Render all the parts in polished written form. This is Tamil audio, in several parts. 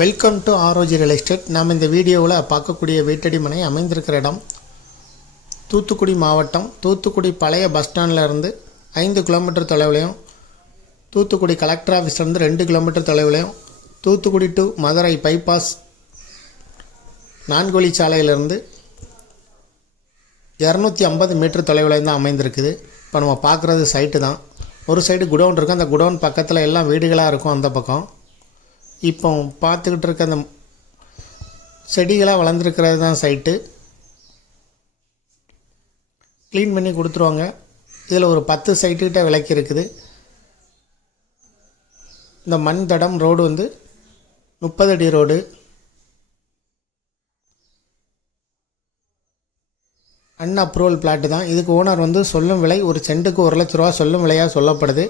Welcome to ஆரோஜி real estate. நாம் இந்த வீடியோவில் பார்க்கக்கூடிய வீட்டடி மனை அமைந்திருக்கிற இடம் தூத்துக்குடி மாவட்டம், தூத்துக்குடி பழைய பஸ் ஸ்டாண்டில் இருந்து 5 கிலோமீட்டர் தொலைவிலையும், தூத்துக்குடி கலெக்டர் ஆஃபீஸ்லேருந்து 2 கிலோமீட்டர் தொலைவிலையும், தூத்துக்குடி டு மதுரை பைபாஸ் 4 வழிச்சாலையிலிருந்து 250 மீட்டர் தொலைவிலையும் தான் அமைந்திருக்குது. இப்போ நம்ம பார்க்குறது சைட்டு தான். ஒரு சைடு குடோன் இருக்கும், அந்த குடோன் பக்கத்தில் எல்லாம் வீடுகளாக இருக்கும். அந்த பக்கம் இப்போ பார்த்துக்கிட்டு இருக்க அந்த செடிகளாக வளர்ந்துருக்கிறது தான் சைட்டு. க்ளீன் பண்ணி கொடுத்துருவாங்க. இதில் ஒரு 10 சைட்டுக்கிட்ட விலைக்கு இருக்குது. இந்த மண் தடம் ரோடு வந்து 30 அடி ரோடு. அன்அப்ரூவல் பிளாட்டு தான். இதுக்கு ஓனர் வந்து சொல்லும் விலை ஒரு சென்ட்டுக்கு 1 லட்ச ரூபா சொல்லும் விலையாக சொல்லப்படுது.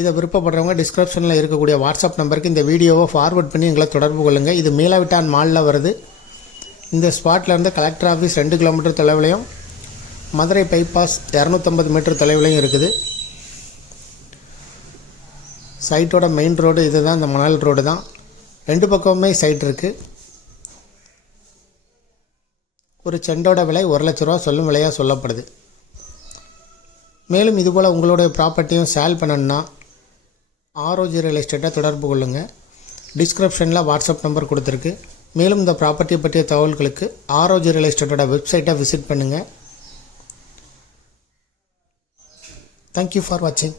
இதை விருப்பப்படுறவங்க டிஸ்கிரிப்ஷனில் இருக்கக்கூடிய வாட்ஸ்அப் நம்பருக்கு இந்த வீடியோவை ஃபார்வர்ட் பண்ணி எங்களை தொடர்பு கொள்ளுங்கள். இது மீளவிட்டான் மாலில் வருது. இந்த ஸ்பாட்லேருந்து கலெக்டர் ஆஃபீஸ் 2 கிலோமீட்டர் தொலைவிலையும், மதுரை பைபாஸ் 250 மீட்டர் தொலைவிலையும் இருக்குது. சைட்டோட மெயின் ரோடு இது தான், இந்த மணல் ரோடு தான். 2 பக்கமுமே சைட் இருக்குது. ஒரு செண்டோட விலை 1 லட்ச ரூபா சொல்லும் விலையாக சொல்லப்படுது. மேலும் இதுபோல் உங்களுடைய ப்ராப்பர்ட்டியும் சேல் பண்ணணுன்னா ஆரோஜி ரியல் எஸ்டேட்டை தொடர்பு கொள்ளுங்கள். டிஸ்கிரிப்ஷனில் வாட்ஸ்அப் நம்பர் கொடுத்துருக்கு. மேலும் இந்த ப்ராப்பர்ட்டி பற்றிய தகவல்களுக்கு ஆரோஜி ரியல் எஸ்டேட்டோட வெப்சைட்டை விசிட் பண்ணுங்கள். தேங்க்யூ ஃபார் வாட்சிங்.